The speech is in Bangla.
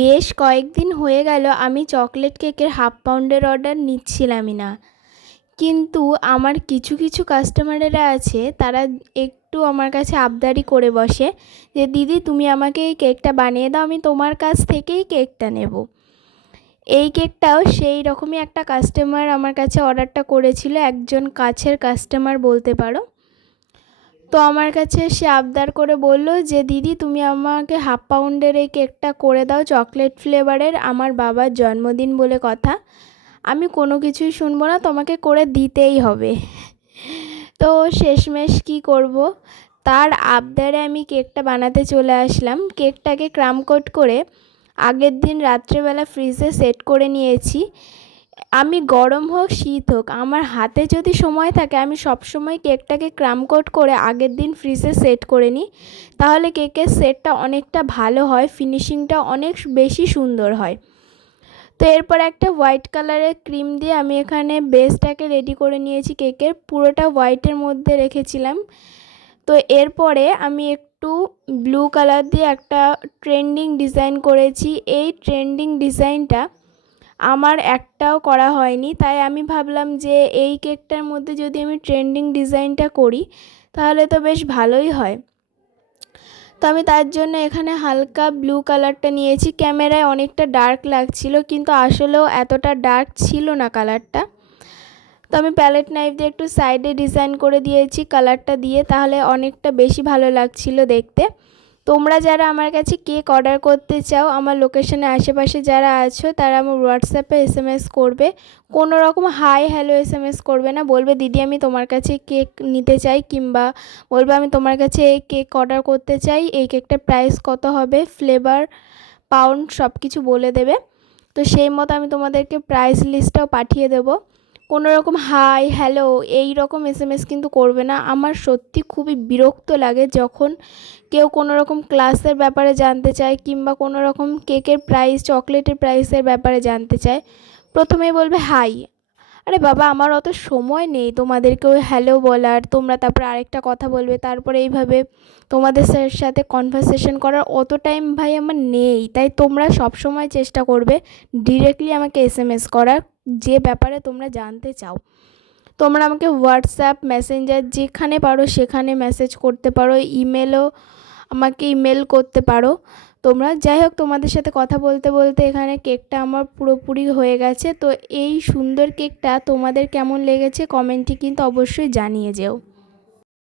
বেশ কয়েকদিন হয়ে গেল আমি চকলেট কেকের হাফ পাউন্ডের অর্ডার নিচ্ছিলামই না, কিন্তু আমার কিছু কিছু কাস্টমারেরা আছে, তারা একটু আমার কাছে আবদারি করে বসে যে দিদি তুমি আমাকে এই কেকটা বানিয়ে দাও, আমি তোমার কাছ থেকেই কেকটা নেব। এই কেকটাও সেই রকমই একটা কাস্টমার আমার কাছে অর্ডারটা করেছিল, একজন কাছের কাস্টমার বলতে পারো। তো আমার কাছে সে আবদার করে বলল যে দিদি তুমি আমাকে হাফ পাউন্ডের এই কেকটা করে দাও, চকলেট ফ্লেভারের, আমার বাবার জন্মদিন বলে কথা, আমি কোনো কিছুই শুনবো না, তোমাকে করে দিতেই হবে। তো শেষমেশ কী করব, তার আবদারে আমি কেকটা বানাতে চলে আসলাম। কেকটাকে ক্রাম কোট করে আগের দিন রাত্রেবেলা ফ্রিজে সেট করে নিয়েছি। আমি গরম হোক শীত হোক, আমার হাতে যদি সময় থাকে আমি সবসময় কেকটাকে ক্রাম কোট করে আগের দিন ফ্রিজে সেট করে নিই, তাহলে কেকের সেটটা অনেকটা ভালো হয়, ফিনিশিংটা অনেক বেশি সুন্দর হয়। তো এরপর একটা হোয়াইট কালারের ক্রিম দিয়ে আমি এখানে বেসটাকে রেডি করে নিয়েছি, কেকের পুরোটা হোয়াইটের মধ্যে রেখেছিলাম। তো এরপরে আমি একটু ব্লু কালার দিয়ে একটা ট্রেন্ডিং ডিজাইন করেছি। এই ট্রেন্ডিং ডিজাইনটা আমার একটাও করা হয়নি, তাই আমি ভাবলাম যে এই কেকটার মধ্যে যদি আমি ট্রেন্ডিং ডিজাইনটা করি তাহলে তো বেশ ভালোই হয়। তো আমি তার জন্য এখানে হালকা ব্লু কালারটা নিয়েছি। ক্যামেরায় অনেকটা ডার্ক লাগছিল, কিন্তু আসলেও এতটা ডার্ক ছিল না কালারটা। তো আমি প্যালেট নাইফ দিয়ে একটু সাইডে ডিজাইন করে দিয়েছি কালারটা দিয়ে, তাহলে অনেকটা বেশি ভালো লাগছিল দেখতে। তোমরা যারা আমার কাছে কেক অর্ডার করতে চাও, আমার লোকেশনের আশেপাশে যারা আছো তারা আমার হোয়াটসঅ্যাপে এসএমএস করবে। কোনো রকম হাই হ্যালো এসএমএস করবে না, বলবে দিদি আমি তোমার কাছে কেক নিতে চাই, কিংবা বলবে আমি তোমার কাছে এই কেক অর্ডার করতে চাই, এই কেকটার প্রাইস কত হবে, ফ্লেভার, পাউন্ড সব কিছু বলে দেবে। তো সেই মতো আমি তোমাদেরকে প্রাইস লিস্টটাও পাঠিয়ে দেবো। কোনো রকম হাই হ্যালো এই রকম এসএমএস কিন্তু করবে না। আমার সত্যি খুবই বিরক্ত লাগে যখন কেউ কোনো রকম ক্লাসের ব্যাপারে জানতে চায়, কিংবা কোনো রকম কেকের প্রাইস, চকলেটের প্রাইসের ব্যাপারে জানতে চায়, প্রথমেই বলবে হাই। আরে বাবা, আমার অত সময় নেই তোমাদেরকেও হ্যালো বলার, তোমরা তারপর আরেকটা কথা বলবে, তারপরে এইভাবে তোমাদের সাথে কনভারসেশন করার অত টাইম ভাই আমার নেই। তাই তোমরা সব সময় চেষ্টা করবে ডিরেক্টলি আমাকে এসএমএস করার, যে ব্যাপারে তোমরা জানতে চাও। তোমরা আমাকে হোয়াটসঅ্যাপ, মেসেঞ্জার যেখানে পারো সেখানে মেসেজ করতে পারো, ইমেলও আমাকে ইমেল করতে পারো তোমরা। যাই হোক, তোমাদের সাথে কথা বলতে বলতে এখানে কেকটা আমার পুরোপুরি হয়ে গেছে। তো এই সুন্দর কেকটা তোমাদের কেমন লেগেছে কমেন্টে কিন্তু অবশ্যই জানিয়ে যেও।